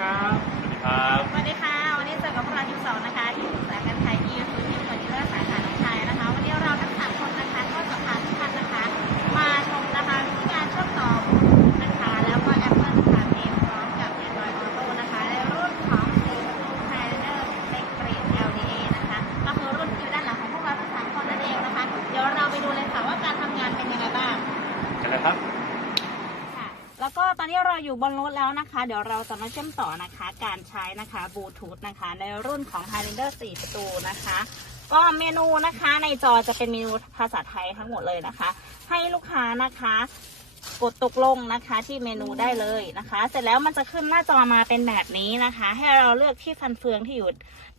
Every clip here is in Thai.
ครับ แล้วก็ตอยู่บนรถแล้วนะคะ เดี๋ยวเราจะมาเชื่อมต่อนะคะ การใช้นะคะบลูทูธนะคะ ในรุ่นของ Highlander 4 ประตูนะคะ ก็เมนูนะคะในจอจะเป็นเมนูภาษาไทยทั้งหมดเลยนะคะ ให้ลูกค้านะคะกดตกลงนะคะที่เมนูได้เลยนะคะ เสร็จแล้วมันจะขึ้นหน้าจอมาเป็นแบบนี้นะคะ ให้เราเลือกที่ฟันเฟืองที่อยู่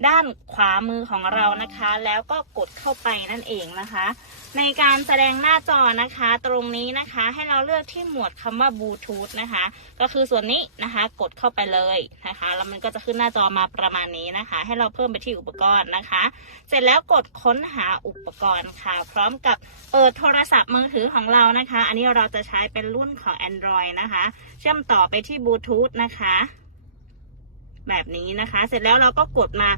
ด้านขวามือของเรานะคะ แล้วก็กดเข้าไปนั่นเองนะคะในการแสดงหน้าจอนะคะ ตรงนี้นะคะให้เราเลือกที่หมวดคำว่าบลูทูธนะคะ ก็คือส่วนนี้นะคะ กดเข้าไปเลยนะคะ แล้วมันก็จะขึ้นหน้าจอมาประมาณนี้นะคะ ให้เราเพิ่มไปที่อุปกรณ์นะคะ เสร็จแล้วกดค้นหาอุปกรณ์ค่ะ พร้อมกับเปิดโทรศัพท์มือถือของเรานะคะ อันนี้เราจะใช้เป็นรุ่นของ Android นะคะ เชื่อมต่อไปที่บลูทูธนะคะ แบบนี้นะคะ เสร็จแล้วเราก็กดมา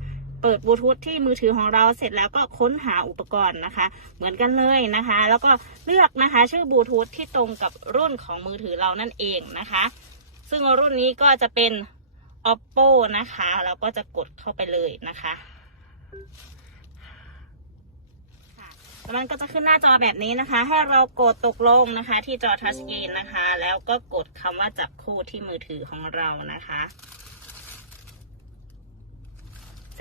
เปิดบลูทูธที่มือถือของเราเสร็จแล้วก็ค้นหาอุปกรณ์นะคะ เหมือนกันเลยนะคะ แล้วก็เลือกนะคะชื่อบลูทูธที่ตรงกับรุ่นของมือถือเรานั่นเองนะคะ ซึ่งรุ่นนี้ก็จะเป็น oppo นะคะเราก็จะกดเข้าไปเลยนะคะแล้วมันก็จะขึ้นหน้าจอแบบนี้นะคะ ให้เรากดตกลงนะคะ ที่จอทัชสกรีนนะคะ แล้วก็กดคำว่าจับคู่ที่มือถือของเรานะคะ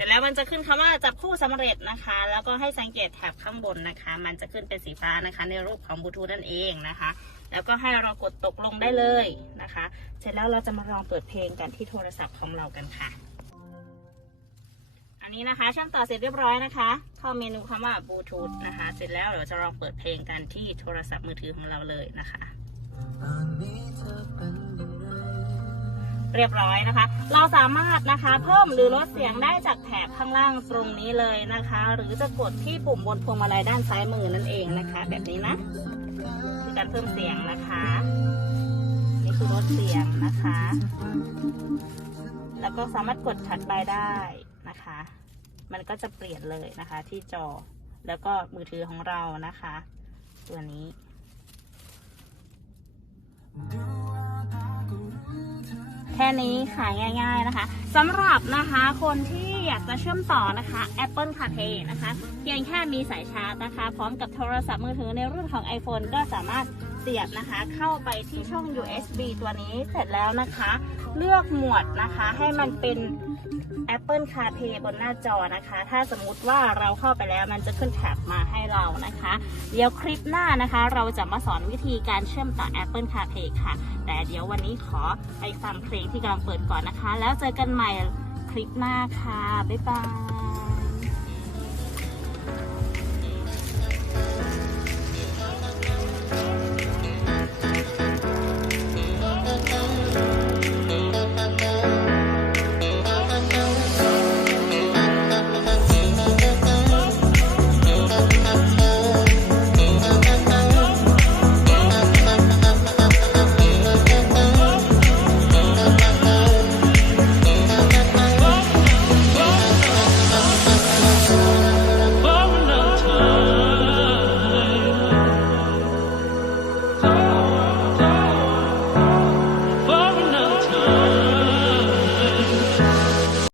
ร็จแล้วมันจะขึ้นคำว่าจับคู่สำเร็จนะคะ แล้วก็ให้สังเกตแถบข้างบนนะคะ มันจะขึ้นเป็นสีฟ้านะคะ ในรูปของบลูทูธนั่นเองนะคะ แล้วก็ให้เรากดตกลงได้เลยนะคะ เสร็จแล้วเราจะมาลองเปิดเพลงกันที่โทรศัพท์ของเรากันค่ะ อันนี้นะคะเชื่อมต่อเสร็จเรียบร้อยนะคะ เข้าเมนูคำว่าบลูทูธนะคะ เสร็จแล้วเดี๋ยวจะลองเปิดเพลงกันที่โทรศัพท์มือถือของเราเลยนะคะ เรียบร้อยนะคะ เราสามารถนะคะเพิ่มหรือลดเสียงได้จากแถบข้างล่างตรงนี้เลยนะคะ หรือจะกดที่ปุ่มบนพวงมาลัยด้านซ้ายมือนั่นเองนะคะ แบบนี้นะคือการเพิ่มเสียงนะคะนี่คือลดเสียงนะคะ แล้วก็สามารถกดชัดไปได้นะคะ มันก็จะเปลี่ยนเลยนะคะ ที่จอแล้วก็มือถือของเรานะคะ ตัวนี้ ค่นี้ขายง่าย ๆนะคะสำหรับนะคะคนที่อยากจะเชื่อมต่อนะคะ Apple CarPlay นะคะ เพียงแค่มีสายชาร์จนะคะ พร้อมกับโทรศัพท์มือถือในรุ่นของ iPhone ก็สามารถเสียบนะคะ เข้าไปที่ช่อง USB ตัวนี้เสร็จแล้วนะคะ เลือกหมวดนะคะให้มันเป็น Apple CarPlay บนหน้าจอนะคะ ถ้าสมมุติว่าเราเข้าไปแล้วมันจะขึ้นแท็บมาให้เรานะคะ เดี๋ยวคลิปหน้านะคะ เราจะมาสอนวิธีการเชื่อมต่อ Apple CarPlay ค่ะ แต่เดี๋ยววันนี้ขอไปฟังเพลงที่กำลังเปิดก่อนนะคะ แล้วเจอกันใหม่คลิปหน้าค่ะ บ๊ายบาย